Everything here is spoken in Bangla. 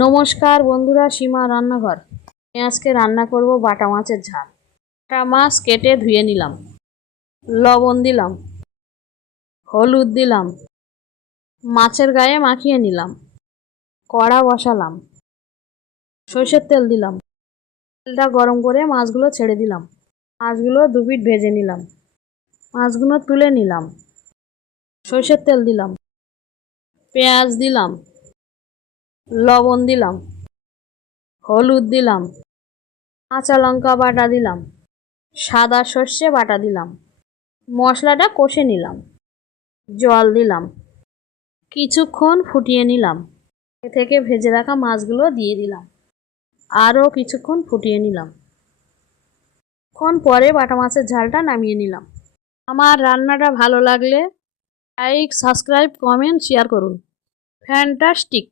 নমস্কার বন্ধুরা, সীমা রান্নাঘর। আমি আজকে রান্না করব বাটা মাছের ঝাল। বাটা মাছ কেটে ধুয়ে নিলাম, লবণ দিলাম, হলুদ দিলাম, মাছের গায়ে মাখিয়ে নিলাম, কড়া বসালাম, সরষের তেল দিলাম, তেলটা গরম করে মাছগুলো ছেড়ে দিলাম। মাছগুলো দু পিঠ ভেজে নিলাম, মাছগুলো তুলে নিলাম। সরষের তেল দিলাম, পেঁয়াজ দিলাম, লবণ দিলাম, হলুদ দিলাম, কাঁচা লঙ্কা বাটা দিলাম, সাদা সর্ষে বাটা দিলাম। মশলাটা কষে নিলাম, জল দিলাম, কিছুক্ষণ ফুটিয়ে নিলাম। এ থেকে ভেজে রাখা মাছগুলো দিয়ে দিলাম, আরও কিছুক্ষণ ফুটিয়ে নিলাম। ক্ষণ পরে বাটা মাছের ঝালটা নামিয়ে নিলাম। আমার রান্নাটা ভালো লাগলে লাইক, সাবস্ক্রাইব, কমেন্ট, শেয়ার করুন। ফ্যান্টাস্টিক।